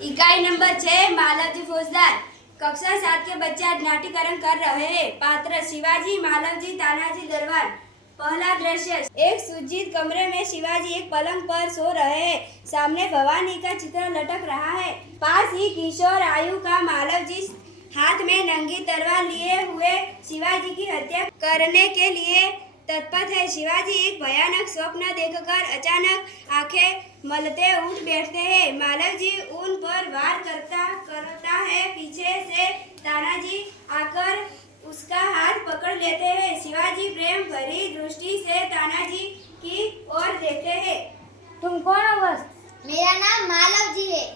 इकाई नंबर 6 मालवजी फौजदार। कक्षा 7 के बच्चे आज नाट्यकरण कर रहे हैं। पात्र शिवाजी, मालवजी, तानाजी दरबार। पहला दृश्य, एक सुजीत कमरे में शिवाजी एक पलंग पर सो रहे हैं। सामने भवानी का चित्र लटक रहा है। पास ही किशोर आयु का मालवजी हाथ में नंगी तलवार लिए हुए शिवाजी की हत्या करने के लिए तत्पर है। शिवाजी एक भयानक स्वप्न देखकर अचानक आंखें मलते उठ बैठते हैं। मालवजी उन पर वार करता है। पीछे से तानाजी आकर उसका हाथ पकड़ लेते हैं। शिवाजी प्रेम भरी दृष्टि से तानाजी की ओर देखते हैं। तुम कौन हो बस? मेरा नाम मालवजी है।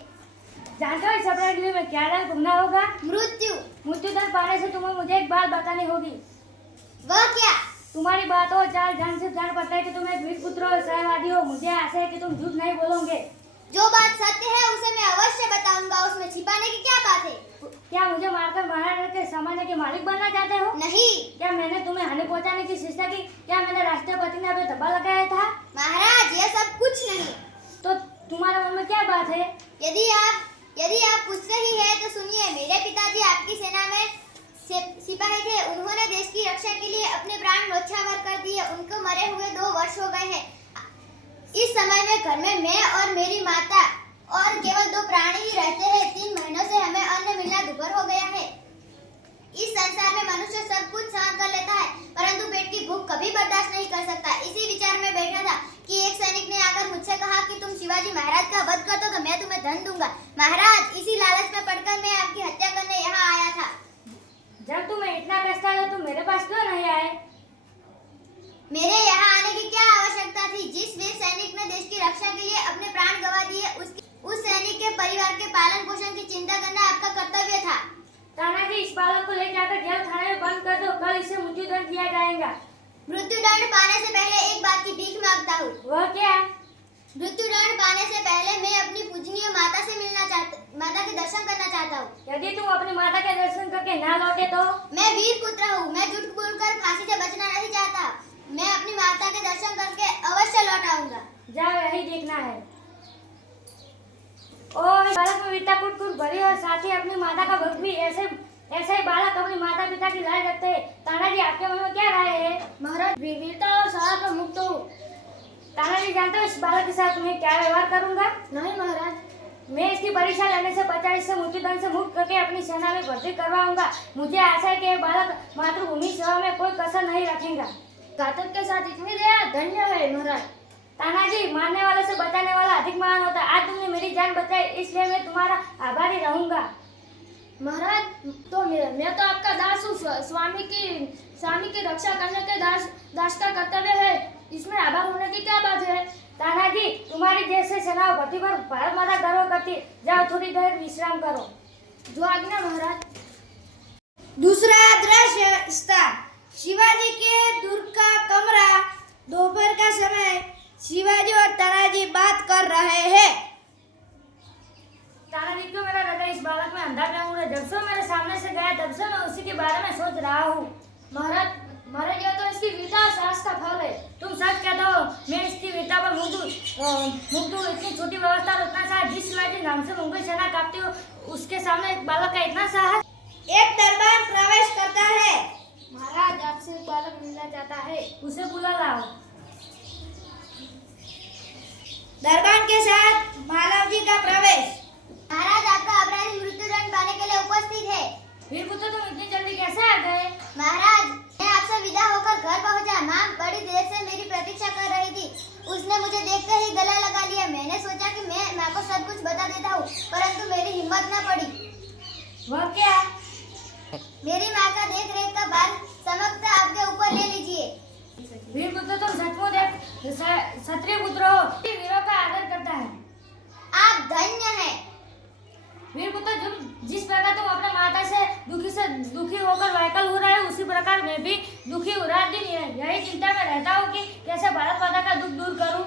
जानते हो इस सपने के लिए मैं क्या डाल घूमना होगा? मृत्यु। मृत्यु दर पाने से तुम्हें मुझे एक बात बतानी होगी। वह क्या? तुम्हारी बातों चाल जान से जान पड़ता है कि तुम एक वीर पुत्र और सहवादी हो। मुझे आशा है कि तुम झूठ नहीं बोलोगे। जो बात सत्य है उसे मैं अवश्य बताऊंगा। उसमें छिपाने की क्या बात है? क्या मुझे मारकर महाराजा के सामान्य के मालिक बनना चाहते हो? नहीं। क्या मैंने तुम्हें हानि पहुंचाने की चेष्टा की? क्या मैंने राष्ट्रपति ने अभी दबा लगाया था? महाराज, यह सब कुछ नहीं। तो तुम्हारे मन में क्या बात है? यदि आप पूछ रही है तो सुनिए। मेरे पिताजी आपकी सेना में सिपाही थे। उन्होंने देश की रक्षा के लिए अपने प्राण न्योछावर कर दिए। उनको मरे हुए 2 वर्ष हो गए हैं। इस समय में घर में मैं और मेरी माता और केवल 2 प्राणी ही रहते हैं। 3 महीनों से हमें अन्न मिलना दुभर हो गया है। इस संसार में मनुष्य सब कुछ सहन कर लेता है, परंतु पेट की भूख कभी बर्दाश्त नहीं कर सकता। इसी विचार में बैठा था कि एक सैनिक ने आकर मुझसे कहा कि तुम शिवाजी महाराज का वध कर दो तो मैं तुम्हें धन दूंगा। महाराज, इसी लालच में पड़कर मैं आपकी हत्या करने यहाँ आया था। जब तुम्हें इतना कष्ट आया तुम मेरे पास क्यों नहीं आए? मेरे यहाँ आने की क्या आवश्यकता थी? जिस वीर सैनिक ने देश की रक्षा के लिए अपने प्राण गंवा दिए, उस सैनिक के परिवार के पालन पोषण की चिंता करना आपका कर्तव्य था। तानाजी, इस बालक को ले जाकर जेल खाने में बंद कर दो। कल इसे मृत्युदंड दिया जाएगा। मृत्युदंड पाने से पहले एक बात की भीख मांगता हूँ। वह क्या? मृत्युदंड पाने से पहले मैं अपनी पूजनीय माता के दर्शन करना चाहता हूँ। यदि तुम अपनी माता के दर्शन करके ना लौटे तो? मैं वीर पुत्र हूँ। मैं झूठ बोलकर फांसी से बचना नहीं चाहता। मैं अपनी माता के दर्शन करके अवश्य लौट आऊंगा। जाओ, यही देखना है। ओह, बालक में वीरता कुट भरी और साथ ही अपनी माता का भक्त भी। ऐसे ही बालक अपनी माता पिता की लाज रखते हैं। तानाजी, आपके मन में क्या राय है? महाराज, वीरता और साहस में मुक्त हूँ। तानाजी, जानते हो इस बालक के साथ मैं क्या व्यवहार करूंगा? नहीं महाराज। मैं इसकी परीक्षा लेने से 50 से मृत्युदंड से मुक्त करके अपनी सेना में भर्ती करवाऊंगा। मुझे आशा है कि ये बालक मातृभूमि सेवा में कोई कसर नहीं रखेगा। घातक के साथ इतनी दया, धन्य है महाराज। तानाजी, मारने वाले से बचाने वाला अधिक महान होता है। आज तुमने मेरी जान बचाई, इसलिए मैं तुम्हारा आभारी रहूंगा। महाराज, तो मैं तो आपका दास हूँ। स्वामी की रक्षा करने के दास का कर्तव्य है। इसमें आभार होने की क्या बात है? तानाजी, तुम्हारी जैसे सेना भर्ती पर भारत माता गर्व करती। जाओ, थोड़ी देर विश्राम करो। जो आज्ञा महाराज। दूसरा दृश्य स्थान, शिवाजी के दुर्ग का कमरा। दोपहर का समय। शिवाजी और तानाजी बात कर रहे हैं। तानाजी, क्यों मेरा हृदय इस बालक में अंधा क्यों उड़ा? जब से मेरे सामने से गया तब से मैं उसी के बारे में सोच रहा हूँ। महाराज, यह तो इसकी वीरता और साहस का फल है। तुम सच कहते हो। मैं इसकी वीरता पर मुग्ध हूँ। इतनी छोटी व्यवस्था और इतना साहस। जिस शिवाजी नाम से मुंबई सेना कांपती हो, उसके सामने एक बालक का इतना साहस। एक दरबार प्रवेश करता है। महाराज, आपसे एक बालक मिलना चाहता है। उसे बुला लाओ। दरबार के साथ मालवजी का प्रवेश। महाराज, आपका अपराधी मृत्युदंड पाने के लिए उपस्थित है। वीर पुत्र, तुम इतनी जल्दी कैसे आ गए? महाराज, मैं आपसे विदा होकर घर पहुंचा। मां बड़ी देर से मेरी प्रतीक्षा कर रही थी। उसने मुझे देखते ही गला लगा लिया। मैंने सोचा कि मैं मां को सब कुछ बता देता हूँ, परंतु मेरी हिम्मत न पड़ी। वह क्या? मेरी मां का देख रेख का भार समस्त आपके ऊपर ले लीजिए। वीर पुत्र, तुम सचमुच एक क्षत्रिय पुत्र हो। वीरों का आदर करता है। आप धन्य हैं। वीर पुत्र, जिस प्रकार तुम अपने माता से दुखी होकर वैकल हो रहे हो, उसी प्रकार मैं भी दुखी हो रहा दिन यही चिंता में रहता हूँ कि कैसे भारत माता का दुख दूर करूँ।